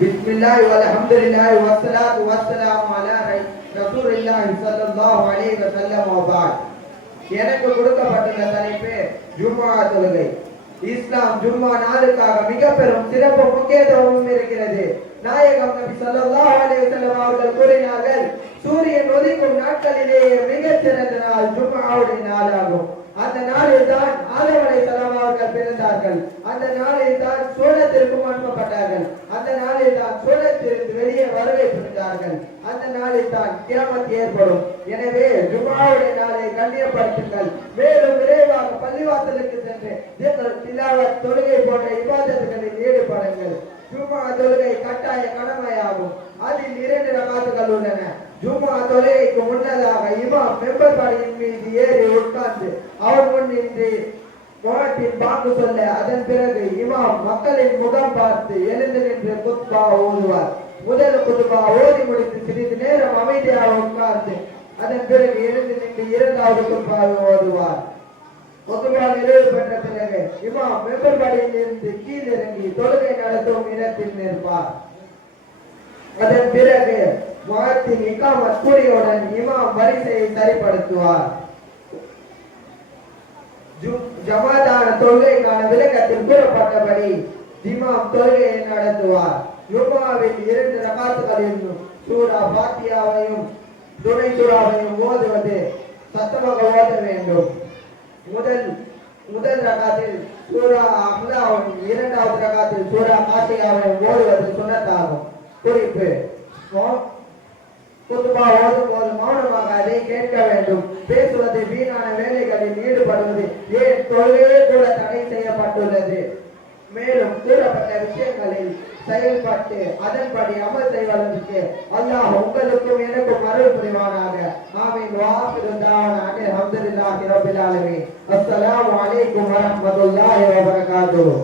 பிஸ்மில்லாஹி வல்ஹம்துலில்லாஹி வஸ்ஸலாத்து வஸ்ஸலாமு அலா ரசூலில்லாஹி ஸல்லல்லாஹு அலைஹி வஸல்லம் வபாத். எனக்கு கொடுக்கப்பட்டுள்ள தலைப்பு ஜும்ஆ தொழுகை. இஸ்லாம் ஜும்ஆ நாளுக்காக மிக பெரும் சிறப்பு முக்கியத்துவம் இருக்கிறது. நாயகம் நபி ஸல்லல்லாஹு அலைஹி வஸல்லம் அவர்கள் கூறினார்கள், சூரியன் உதிக்கும் நாட்களிலேயே மிகச் சிறந்த நாள் ஜும்ஆவுடைய நாளாகும். அந்த நாளில் தான் ஆதம் அலைஹிஸ்ஸலாம் அவர்கள் பிறந்தார்கள். அந்த நாளில் தான் சோழத்திற்கு அனுப்பப்பட்டார்கள். அந்த நாளில் தான் சோழத்திலிருந்து வெளியே வருகை புரிந்தார்கள். அந்த நாளில் தான் கியாமத் ஏற்படும். எனவே ஜும்ஆவுடைய நாளை கண்ணியப்படுத்துங்கள். மேலும் விரைவாக பள்ளிவாசலுக்கு சென்று திலாவத், தொழுகை போன்ற இபாதத்துகளில் ஈடுபடுங்கள். ஜும்ஆ தொழுகை கட்டாய கடமையாகும். அதில் 2 ரகாத்துகள் உள்ளன. ஜும்ஆ தொழுகைக்கு முன்னதாக இமாம் மெம்பர் படியின் மீது ஏறி உட்கார்ந்து அவர் முன் நின்று முஅத்தின் பாங்கு சொல்ல, அதன் பிறகு இமாம் மக்களின் முகம் பார்த்து எழுந்து நின்று குத்பா ஓதுவார். முதல் குத்பா ஓதி முடித்து சிறிது நேரம் அமைதியாக உட்கார்ந்து அதன் பிறகு எழுந்து நின்று 2வது குத்பாவை ஓதுவார். குத்பா நிறைவு பெற்ற பிறகு இமாம் மெம்பர் படியில் இருந்து கீழிறங்கி தொழுகை நடத்தும் இடத்தில் நிற்பார். அதன் பிறகு முஅத்தின் இகாமத் கூறியவுடன் இமாம் வரிசையை சரிப்படுத்துவார். ஜமாதான தொழுகைக்கான விளக்கத்தில் கூறப்பட்டபடி இமாம் தொழுகையை நடத்துவார். ஜும்ஆவில் 2 ரகாத்துகளில் சூரா ஃபாத்தியாவையும் துணை சூறாவையும் ஓதுவது சத்தமாக ஓத வேண்டும். முதல் ரகாத்தில் சூரா அஹ்ஸாபையும் 2வது ரகாத்தில் சூரா ஃபாத்தியாவையும் ஓதுவது சுன்னத்தாகும். குறிப்பு: குத்பா ஓதும்போது மௌனமாக அதை கேட்க வேண்டும். பேசுவது, வீணான வேலைகளில் ஈடுபடுவது ஏன் தொழுகையே கூட தடை செய்யப்பட்டுள்ளது. மேலும் கூறப்பட்ட விஷயங்களில் செயல்பட்டு அதன்படி அமல் செய்வதற்கு அல்லாஹ் உங்களுக்கும் எனக்கும் அருள் புரிவானாக. ஆமீன். வாஹிரு தஅவானா அல்ஹம்துலில்லாஹி ரப்பில் ஆலமீன். அஸ்ஸலாமு அலைக்கும் வரஹ்மத்துல்லாஹி வபரகாத்துஹு.